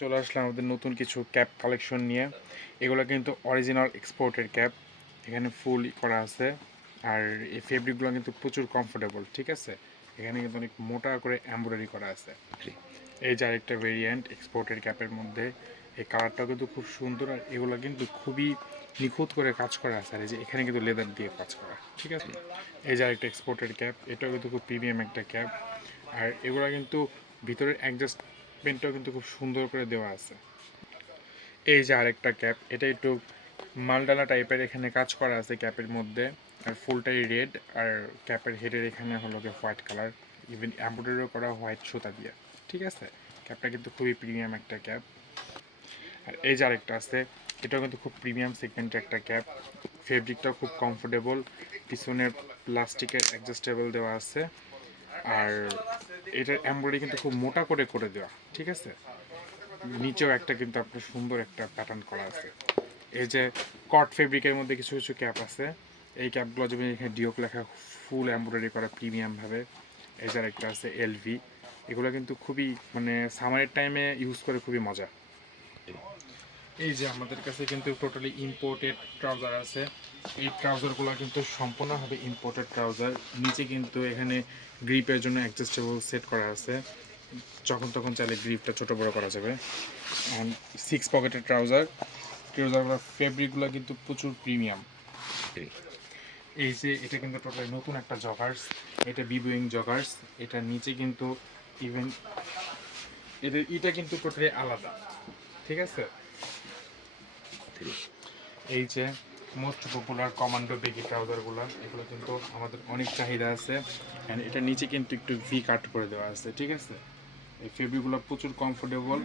চলে আসলাম আমাদের নতুন কিছু ক্যাপ কালেকশন নিয়ে। এগুলো কিন্তু অরিজিনাল এক্সপোর্টের ক্যাপ। এখানে ফুল করা আছে। আর এই ফেব্রিকগুলো কিন্তু প্রচুর কমফোর্টেবল, ঠিক আছে। এখানে কিন্তু অনেক মোটা করে এমব্রয়ডারি করা আছে। এই যে আরেকটা ভেরিয়েন্ট এক্সপোর্টের ক্যাপের মধ্যে, এই কালারটাও কিন্তু খুব সুন্দর। আর এগুলো কিন্তু খুবই নিখুঁত করে কাজ করা আছে। আর এই যে এখানে কিন্তু লেদার দিয়ে কাজ করা, ঠিক আছে। এই যে আরেকটা এক্সপোর্টের ক্যাপ, এটাও কিন্তু খুব প্রিমিয়াম একটা ক্যাপ। আর এগুলো কিন্তু ভিতরের অ্যাডজাস্টমেন্টটাও কিন্তু খুব সুন্দর করে দেওয়া আছে। এই যে আরেকটা ক্যাপ, এটা একটু মালডালা টাইপের, এখানে কাজ করা আছে ক্যাপের মধ্যে। আর ফুলটাই রেড। আর ক্যাপের হেডের এখানে হলো গিয়ে হোয়াইট কালার, ইভেন এমব্রয়ডারিও করা হোয়াইট সুতা দিয়ে, ঠিক আছে। ক্যাপটা কিন্তু খুবই প্রিমিয়াম একটা ক্যাপ। আর এই যে আরেকটা আছে, এটাও কিন্তু খুব প্রিমিয়াম সেগমেন্টের একটা ক্যাপ। ফেব্রিকটাও খুব কমফোর্টেবল, পিছনে প্লাস্টিকের অ্যাডজাস্টেবল দেওয়া আছে। আর এটার এমব্রয়ডারি কিন্তু খুব মোটা করে করে দেওয়া, ঠিক আছে। নিচেও একটা কিন্তু আপনার সুন্দর একটা প্যাটার্ন করা আছে। এই যে কট ফেব্রিকের মধ্যে কিছু কিছু ক্যাপ আছে। এই ক্যাপগুলো যেমন এখানে ডিওক লেখা, ফুল এমব্রয়ডারি করা প্রিমিয়ামভাবে। এই যে একটা আছে এলভি। এগুলো কিন্তু খুবই মানে সামারের টাইমে ইউজ করে খুবই মজা। এই যে আমাদের কাছে কিন্তু টোটালি ইম্পোর্টেড ট্রাউজার আছে। এই ট্রাউজারগুলো কিন্তু সম্পূর্ণভাবে ইম্পোর্টেড ট্রাউজার। নিচে কিন্তু এখানে গ্রিপের জন্য অ্যাডজাস্টেবল সেট করা আছে, যখন তখন চাইলে গ্রিপটা ছোটো বড়ো করা যাবে। অ্যান্ড 6 পকেটের ট্রাউজারগুলোর ফেব্রিকগুলো কিন্তু প্রচুর প্রিমিয়াম। এই যে এটা কিন্তু টোটালি নতুন একটা জগার্স, এটা বিবুইং জগার্স। এটার নিচে কিন্তু ইভেন এটা কিন্তু টোটালি আলাদা, ঠিক আছে। এই যে মোস্ট পপুলার কমান্ডো বেগি ট্রাউজারগুলো, এগুলো কিন্তু আমাদের অনেক চাহিদা আছে। অ্যান্ড এটা নিচে কিন্তু একটু ভি কাট করে দেওয়া আছে, ঠিক আছে। এই ফেব্রিকগুলো প্রচুর কমফোর্টেবল।